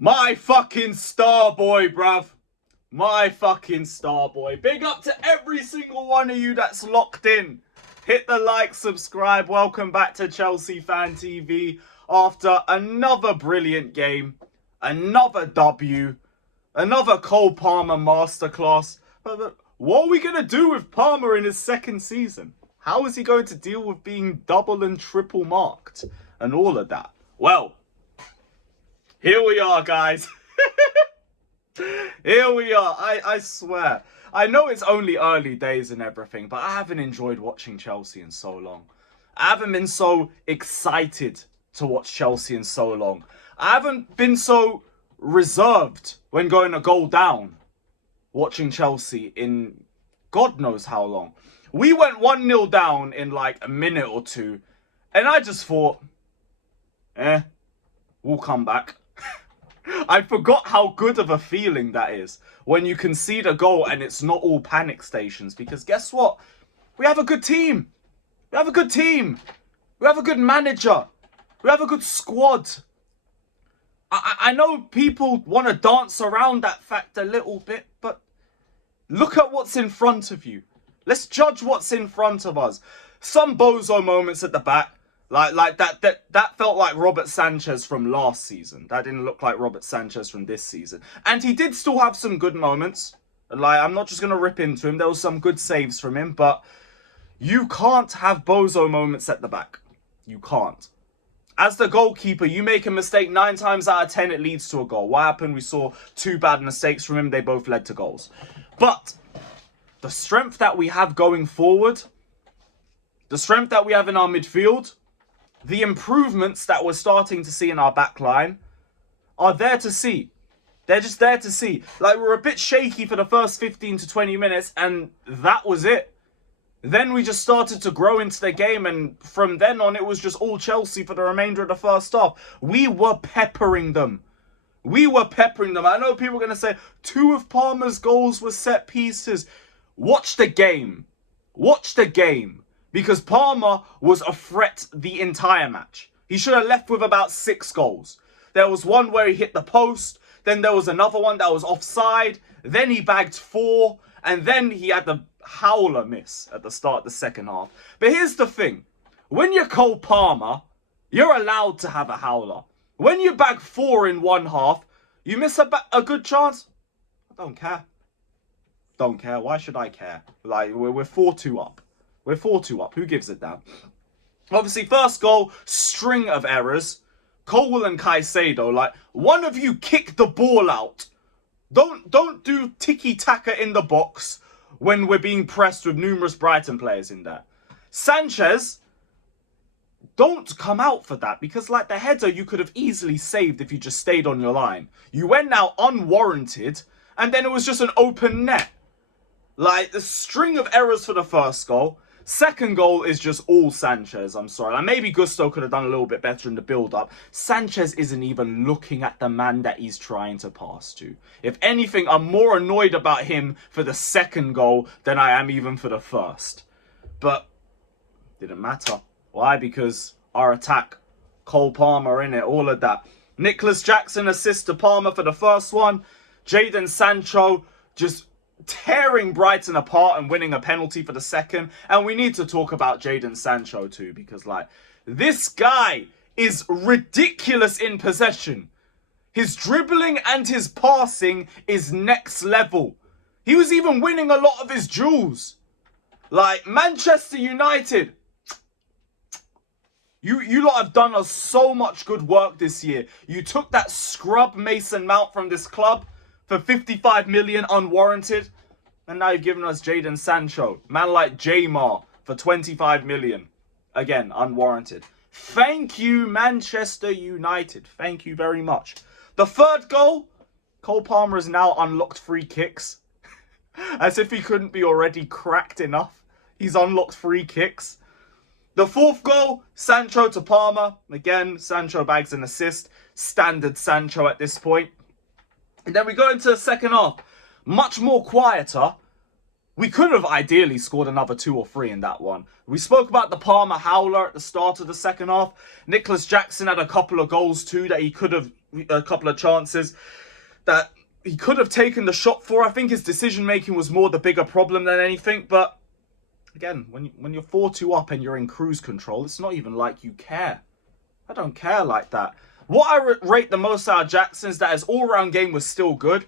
My fucking star boy, bruv. My fucking star boy. Big up to every single one of you that's locked in. Hit the like, subscribe. Welcome back to Chelsea Fan TV. After another brilliant game, another W, another Cole Palmer masterclass. But what are we going to do with Palmer in his second season? How is he going to deal with being double and triple marked and all of that? Well, here we are, guys. Here we are. I swear. I know it's only early days and everything, but I haven't enjoyed watching Chelsea in so long. I haven't been so excited to watch Chelsea in so long. I haven't been so reserved when going a goal down watching Chelsea in God knows how long. We went 1-0 down in like a minute or two, and I just thought, we'll come back. I forgot how good of a feeling that is when you concede a goal and it's not all panic stations. Because guess what? We have a good team. We have a good team. We have a good manager. We have a good squad. I know people want to dance around that fact a little bit, but look at what's in front of you. Let's judge what's in front of us. Some bozo moments at the back. Like that felt like Robert Sanchez from last season. That didn't look like Robert Sanchez from this season. And he did still have some good moments. Like, I'm not just going to rip into him. There was some good saves from him. But you can't have bozo moments at the back. You can't. As the goalkeeper, you make a mistake 9 times out of 10, it leads to a goal. What happened? We saw 2 bad mistakes from him. They both led to goals. But the strength that we have going forward, the strength that we have in our midfield, the improvements that we're starting to see in our back line are there to see. They're just there to see. Like, we're a bit shaky for the first 15 to 20 minutes, and that was it. Then we just started to grow into the game, and from then on, it was just all Chelsea for the remainder of the first half. We were peppering them. We were peppering them. I know people are going to say, 2 of Palmer's goals were set pieces. Watch the game. Watch the game. Because Palmer was a threat the entire match. He should have left with about 6 goals. There was one where he hit the post. Then there was another one that was offside. Then he bagged 4. And then he had the howler miss at the start of the second half. But here's the thing. When you're Cole Palmer, you're allowed to have a howler. When you bag 4 in one half, you miss a good chance. I don't care. Don't care. Why should I care? Like, we're 4-2 up. We're 4-2 up. Who gives a damn? Obviously, first goal, string of errors. Colwell and Caicedo, like, one of you kick the ball out. Don't do tiki-taka in the box when we're being pressed with numerous Brighton players in there. Sanchez, don't come out for that, because like the header you could have easily saved if you just stayed on your line. You went out unwarranted, and then it was just an open net. Like, the string of errors for the first goal. Second goal is just all Sanchez, I'm sorry. Like, maybe Gusto could have done a little bit better in the build-up. Sanchez isn't even looking at the man that he's trying to pass to. If anything, I'm more annoyed about him for the second goal than I am even for the first. But didn't matter. Why? Because our attack, Cole Palmer in it, all of that. Nicholas Jackson assists to Palmer for the first one. Jadon Sancho just tearing Brighton apart and winning a penalty for the second. And we need to talk about Jadon Sancho too, because like, this guy is ridiculous in possession. His dribbling and his passing is next level. He was even winning a lot of his duels. Like, Manchester United, you lot have done us so much good work this year. You took that scrub Mason Mount from this club for 55 million unwarranted. And now you've given us Jadon Sancho. Man like Jamar for 25 million. Again, unwarranted. Thank you, Manchester United. Thank you very much. The third goal, Cole Palmer has now unlocked free kicks. As if he couldn't be already cracked enough. He's unlocked free kicks. The fourth goal, Sancho to Palmer. Again, Sancho bags an assist. Standard Sancho at this point. And then we go into the second half. Much more quieter. We could have ideally scored another 2 or 3 in that one. We spoke about the Palmer howler at the start of the second half. Nicholas Jackson had a couple of goals too that he could have a couple of chances that he could have taken the shot for. I think his decision making was more the bigger problem than anything. But again, when you're 4-2 up and you're in cruise control, it's not even like you care. I don't care like that. What I rate the most out of Jackson is that his all-round game was still good,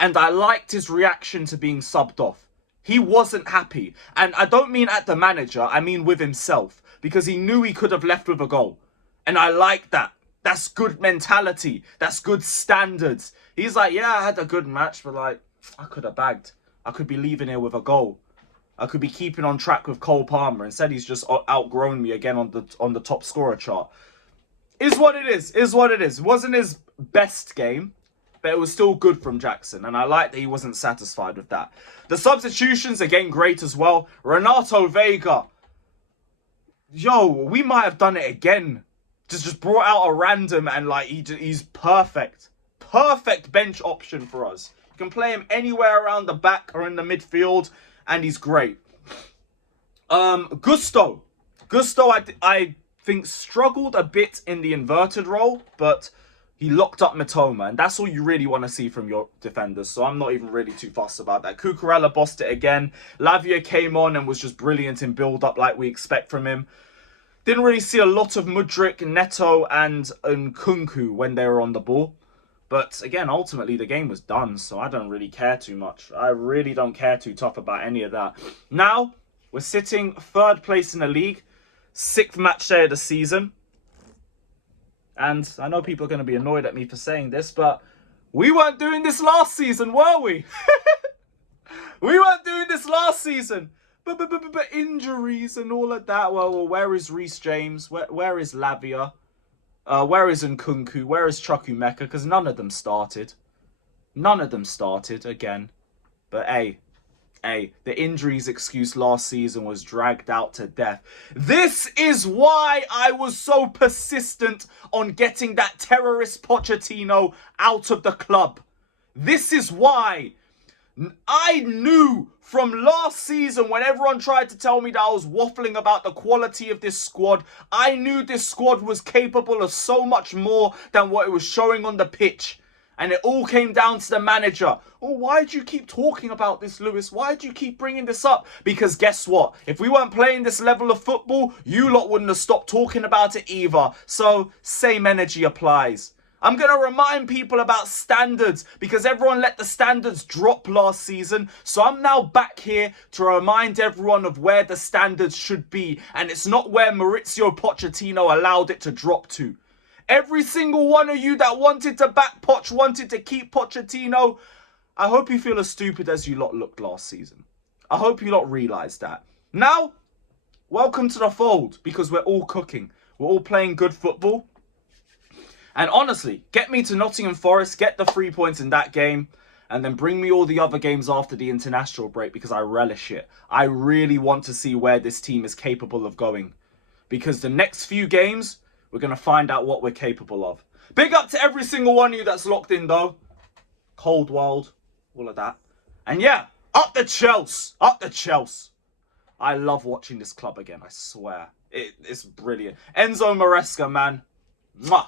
and I liked his reaction to being subbed off. He wasn't happy, and I don't mean at the manager, I mean with himself, because he knew he could have left with a goal, and I like that. That's good mentality. That's good standards. He's like, yeah, I had a good match, but like, I could have bagged. I could be leaving here with a goal. I could be keeping on track with Cole Palmer. Instead, he's just outgrown me again on the top scorer chart. Is what it is. Is what it is. It wasn't his best game, but it was still good from Jackson. And I like that he wasn't satisfied with that. The substitutions, again, great as well. Renato Vega. Yo, we might have done it again. Just brought out a random and like he's perfect. Perfect bench option for us. You can play him anywhere around the back or in the midfield, and he's great. Gusto, I think struggled a bit in the inverted role, but he locked up Mitoma, and that's all you really want to see from your defenders. So I'm not even really too fussed about that. Cucurella bossed it again. Lavia came on and was just brilliant in build-up like we expect from him. Didn't really see a lot of Mudryk, Neto, and Nkunku when they were on the ball. But again, ultimately, the game was done, so I don't really care too much. I really don't care too tough about any of that. Now, we're sitting 3rd place in the league, 6th match day of the season. And I know people are going to be annoyed at me for saying this, but we weren't doing this last season, were we? We weren't doing this last season. But injuries and all of that. Well, where is Reece James? Where is Lavia? Where is Nkunku? Where is Chukwuemeka? Because none of them started. None of them started again. But hey, the injuries excuse last season was dragged out to death. This is why I was so persistent on getting that terrorist Pochettino out of the club. This is why. I knew from last season when everyone tried to tell me that I was waffling about the quality of this squad, I knew this squad was capable of so much more than what it was showing on the pitch. And it all came down to the manager. Oh, why do you keep talking about this, Lewis? Why do you keep bringing this up? Because guess what? If we weren't playing this level of football, you lot wouldn't have stopped talking about it either. So, same energy applies. I'm going to remind people about standards because everyone let the standards drop last season. So I'm now back here to remind everyone of where the standards should be. And it's not where Maurizio Pochettino allowed it to drop to. Every single one of you that wanted to back Poch, wanted to keep Pochettino, I hope you feel as stupid as you lot looked last season. I hope you lot realise that. Now, welcome to the fold because we're all cooking. We're all playing good football. And honestly, get me to Nottingham Forest, get the 3 points in that game, and then bring me all the other games after the international break because I relish it. I really want to see where this team is capable of going. Because the next few games, we're going to find out what we're capable of. Big up to every single one of you that's locked in though. Cold World, all of that. And yeah, up the Chelsea, up the Chelsea. I love watching this club again, I swear. It's brilliant. Enzo Maresca, man. Mwah.